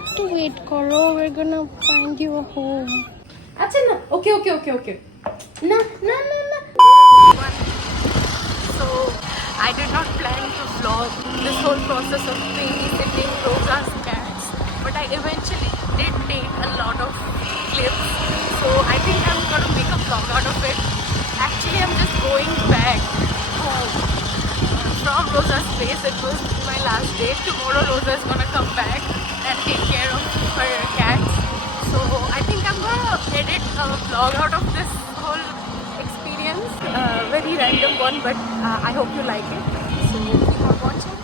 একটু ওয়েট করো, we're gonna find you a home. আচ্ছা না, ওকে ওকে ওকে ওকে, না না না না। So I did not plan to vlog this whole process of babysitting Rosa's cats, but I eventually did take a lot of clips. So I think I'm gonna make a vlog out of it. Actually, I'm just going back home from Rosa's place. It was my last day. Tomorrow Rosa is gonna come back and take care of her cats. So I think I'm gonna edit a vlog out of this whole experience. Very random one, but I hope you like it. So keep on watching.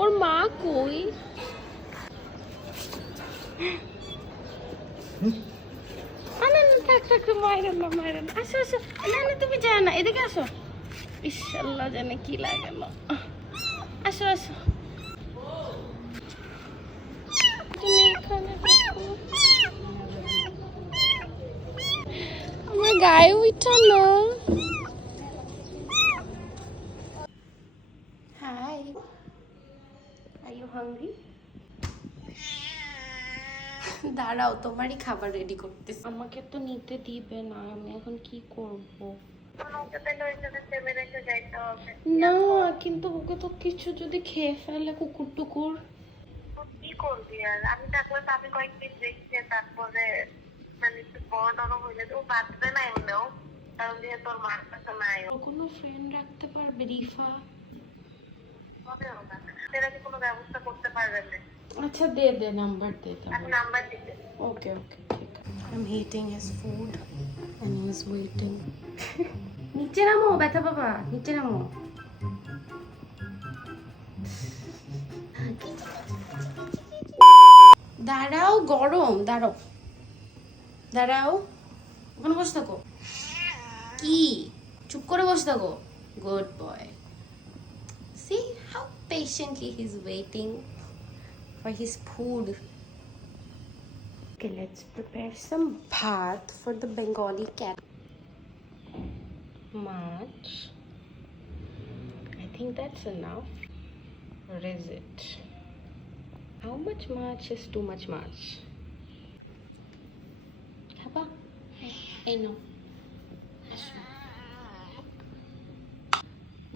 ওর মা কই? না না, থাক থাক, মাইরেন না মাইরেন। আসো আসো, না না তুমি যাও না, এদিকে আসো। ইনশাআল্লাহ জানে কি লাগে না। আসো আসো, তুমি এখানে থাকো। আমার গায়ে উঠো না। Hi, are you hungry? দাঁড়াও, তোমারই খাবার রেডি করতেছি। আমাকে তো নিতে দিবে না, আমি এখন কি করব? না কিন্তু ওকে তো কিছু যদি খেয়ে ফেলে, কুকুর টুকুর। কি করবি আর, আমি থাকলে তো আমি কয়েকদিন দেখছি, তারপরে মানে একটু বড় টড় হইলে তো বাঁচবে না এমনিও, কারণ যেহেতু তোর মার কাছে নাই। ওর কোনো ফ্রেন্ড রাখতে পারবে? রিফা হবে না, সেটা কি কোনো ব্যবস্থা করতে পারবেন না? আচ্ছা দে দে, নাম্বার দে। আমি নাম্বার দিতে। ওকে ওকে, ঠিক আছে। I'm eating his food and he's waiting. নিচে নামো ব্যথা বাবা, নিচে নামো। দাঁড়াও, গরম, দাঁড়াও দাঁড়াও, ওখানে বসে থাকো। কি চুপ করে বসে থাকো? Good boy. See how patiently he's waiting for his food. Okay, let's prepare some bhat for the Bengali cat. Much. I think that's enough. Or is it? How much much is too much much? Khaba? Hey, no.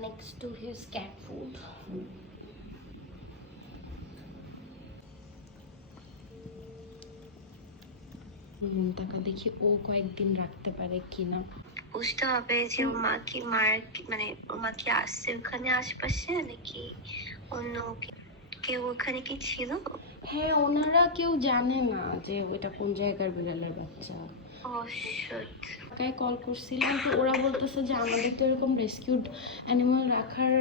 Next to his cat food. টাকা দেখি ও কয়েকদিন রাখতে পারে কিনা। বুঝতে হবে যে ও মা কি মার মানে ও মা কি আসছে ওখানে আশেপাশে, নাকি অন্য কেউ ওখানে কি ছিল? হ্যাঁ, ওনারা কেউ জানে না যে ওটা কোন জায়গার বিড়ালের বাচ্চা। ঢাকায় কল করছিলাম, তো ওরা বলতেছে যে আমাদের তো এরকম রেস্কিউড অ্যানিমাল রাখার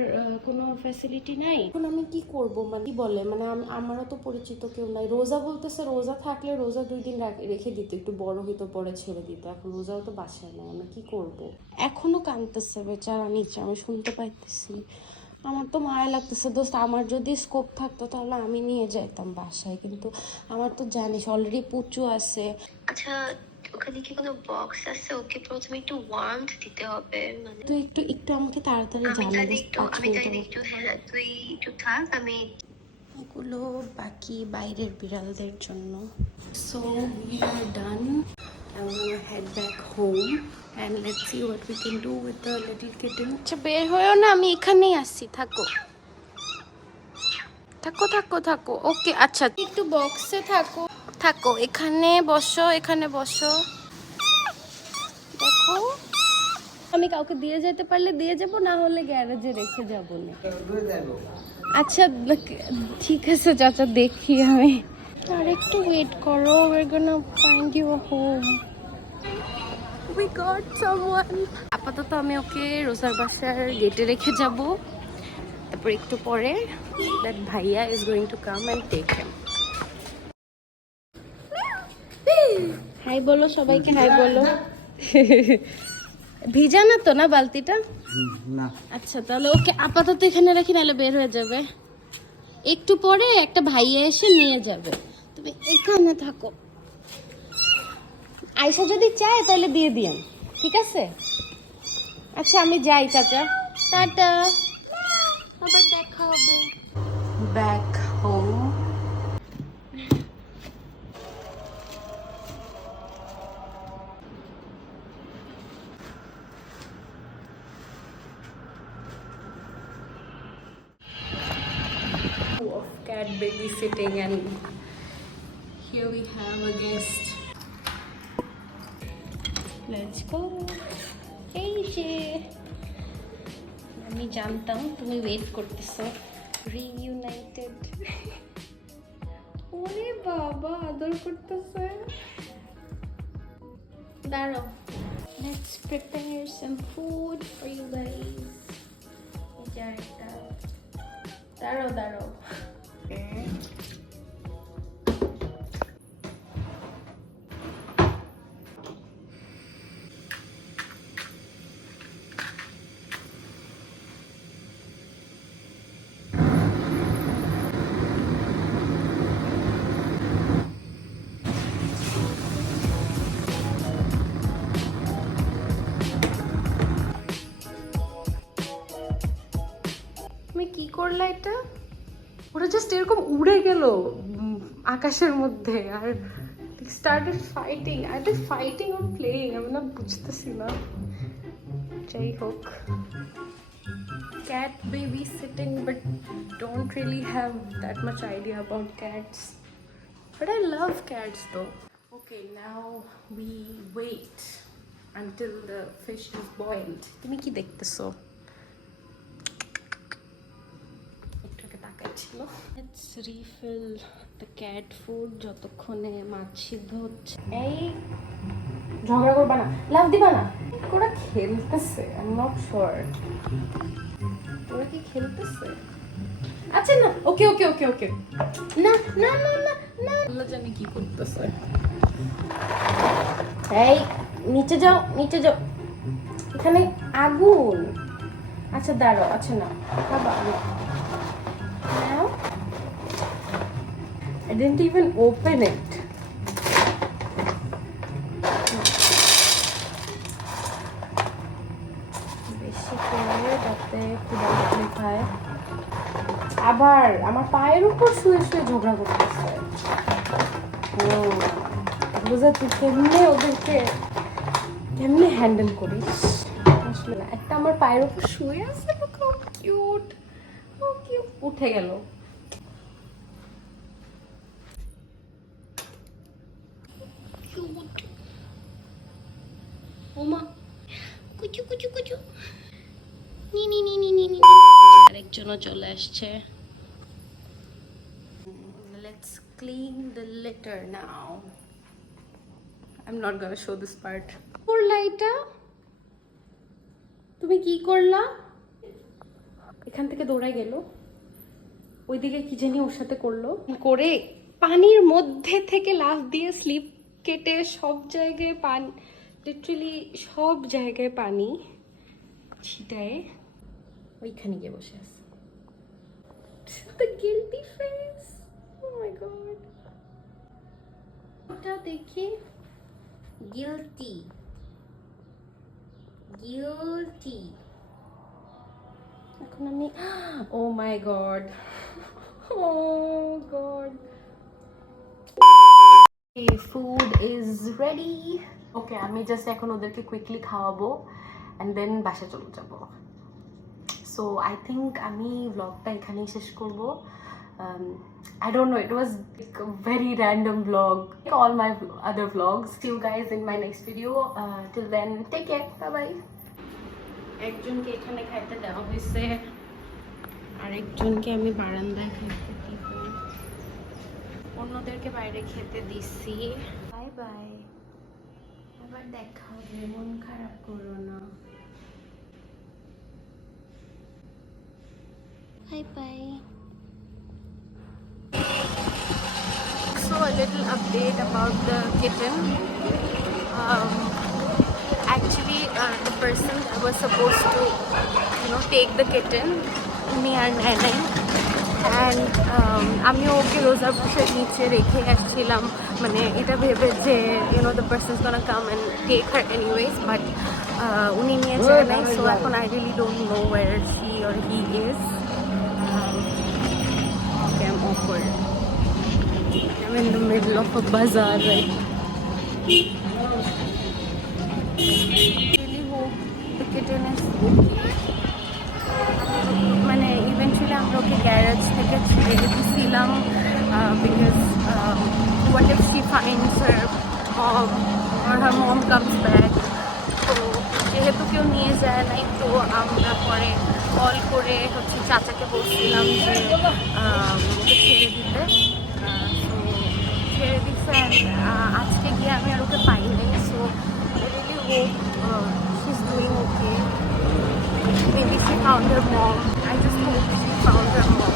কোনো ফ্যাসিলিটি নাই। এখন আমি কি করব? মানে কি বলে, মানে আমারও তো পরিচিত কেউ নাই। রোজা বলতেছে রোজা থাকলে রোজা 2 দিন রেখে দিত, একটু বড় হইতো পরে ছেড়ে দিত। এখন রোজাও তো বাসায় নাই, আমি কি করব? এখনো কাঁদতেছে বেচারা নিচে, আমি শুনতে পাইতেছি। আমার তো মায়া লাগতেছে দোস্ত। আমার যদি স্কোপ থাকতো তাহলে আমি নিয়ে যাইতাম বাসায়, কিন্তু আমার তো জানিস অলরেডি পুচু আছে। আচ্ছা, ওখানে কি কোনো বক্স আছে? ওকে প্রথমে একটু ওয়ার্মথ দিতে হবে, মানে তুই একটু আমাকে তাড়াতাড়ি জানাবি। আমি তাই একটু, হ্যাঁ তুই একটু থাক, আমি এগুলো বাকি বাইরের বিড়ালদের জন্য। So we are done. I'm gonna head back home and let's see what we can do with the little kitten. আচ্ছা বের হয়েও না, আমি এখানেই আসছি, থাকো থাকো থাকো থাকো। ওকে আচ্ছা, একটু বক্সে থাকো থাকো, এখানে বসো, এখানে বসো। দেখো আমি কাউকে দিয়ে যেতে পারলে দিয়ে যাব, না হলে গ্যারেজে রেখে যাব না। আচ্ছা ঠিক আছে চাচা, দেখি আমি। আর একটু ওয়েট করো, we're gonna find you a home. We got someone. আপাতত আমি ওকে রোজার বাসার গেটে রেখে যাব, তারপর একটু পরে that bhaiya is going to come and take him. Hi বলো সবাইকে, হাই বলো। ভিজা না তো না বালতিটা? না। আচ্ছা তাহলে ওকে আপাতত এখানে রাখি, নাহলে বের হয়ে যাবে। একটু পরে একটা ভাইয়া এসে নিয়ে যাবে, তুমি এখানে থাকো। আয়শা যদি চায় তাহলে দিয়ে দিন, ঠিক আছে? আচ্ছা আমি যাই চাচা, টাটা, আবার দেখা হবে। Back home. Of cat babysitting, and here we have a guest. Let's go. এই যে আমি জানতাম তুমি ওয়েট করতেছো। রিইউনাইটেড। ওরে বাবা আদর করতেছে। দাঁড়াও, let's prepare some food for you guys. এটা একটা, দাঁড়াও দাঁড়াও। তুমি কি করলা এটা? ওরা জাস্ট এরকম উড়ে গেল আকাশের মধ্যে, আর স্টার্টেড ফাইটিং। আর ফাইটিং অর প্লেইং আমি না বুঝতেছি না। যাই হোক, cat babysitting, but don't really have that much idea about cats, but I love cats though. Okay, now we wait until the fish is boiled. তুমি কি দেখতেছো? Let's refill the cat food যতক্ষণে মাছ সিদ্ধ হচ্ছে। এই ঝগড়া করবা না, লাভ দিবা না। ওরা খেলতেছে, I'm not sure ওরা কি খেলতেছে। আচ্ছা না, ওকে ওকে ওকে ওকে, না না না না না, আল্লাহ জানে কি করতেছে। এই নিচে যাও, নিচে যাও, এখানে আগুন। আচ্ছা দাঁড়াও, আচ্ছা না খাবা না। Now I didn't even open it. বেশি করে যাতে ক্ষুধা খায়। আবার আমার পায়ের উপর শুয়ে শুয়ে ঝগড়া করতেছে। ও বুঝা, তুই কেমনে ওদেরকে কেমনে হ্যান্ডেল করিস? আসলে একটা আমার পায়ের উপর শুয়ে আছে, কিউট, উঠে গেল। ওমা কুচু কুচু কুচু, নি নি নি নি নি নি। আরেকজনও চলে আসছে। Let's clean the litter now. I'm not gonna show this part. করলা এটা? তুমি কি করলা? এখান থেকে দৌড়াই গেল, ওইদিকে কি জানি ওর সাথে করলো, করে পানির মধ্যে থেকে লাফ দিয়ে স্লিপ কেটে সব জায়গায় পানি, লিটারালি সব জায়গায় পানি ছিটায় ওইখানে গিয়ে বসে আছে। The guilty face. Oh my god. ওটা দেখি, guilty. এখন আমি, oh my god. Oh god. Okay, food is ready. Okay, আমি জাস্ট এখন ওদেরকে কুইকলি খাওয়াবো and then বাসা চলে যাব। So I think আমি vlogটা এখানেই শেষ করব। I don't know, it was like a very random vlog, like all my other vlogs. See you guys in my next video. Till then, take care, bye bye. একজনকে এখানে খাইতে দেওয়া হয়েছে, আরেকজনকে আমি বারান্দায় খাইতে দিব, অন্যদেরকে বাইরে খেতে দিছি। বাই বাই, আবার দেখা হবে, মন খারাপ করো না। Bye bye. So a little update about the kitten. Actually, the person that was supposed to, take the kitten, me and Nanai, and আমি ওকে রোজা বুশের নিচে রেখে আসছিলাম, মানে এটা ভেবে যে the person is gonna come and take her anyways, but উনি নিয়ে যায় নাই, so এখন I really don't know where she or he is. Okay, I'm awkward. I'm in the middle of a bazaar right now. Really hope the kitten is okay. মানে eventually আমরা ওকে garage থেকে ছেড়ে দিয়েছিলাম because what if she finds her mom or her mom comes back, তো যেহেতু কেউ নিয়ে যায় নাই, তো আমরা পরে কল করে চাচাকে বলছিলাম যে ওকে ছেড়ে দিতে, ছেড়ে দিচ্ছে। আজকে গিয়ে আমি আর ওকে পাই নাই, so I really hope she's doing okay. Maybe she found her mom. I just hope she found her mom.